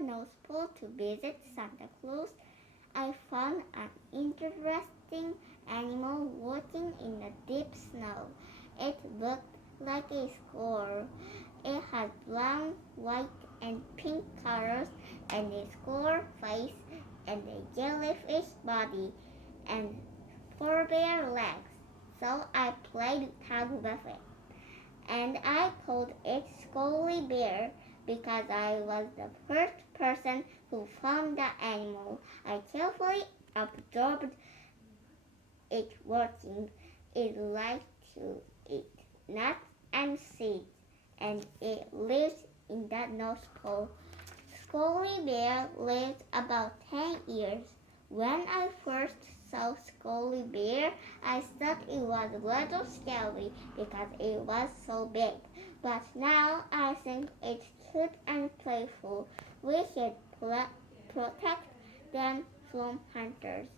North Pole to visit Santa Claus, I found an interesting animal walking in the deep snow. It looked like a squirrel. It had brown, white, and pink colors, and a squirrel face, and a jellyfish body, and four bare legs. So I played tag with it, and I called it Squirlly Bear because I was the first person who found the animal. I carefully observed it working. It liked to eat nuts and seeds, and it lives in the North Pole. Squirrely Bear lived about 10 years. When I first saw Squirrely Bear, I thought it was a little scary because it was so big. But now I think it's cute and playful. We should protect them from hunters.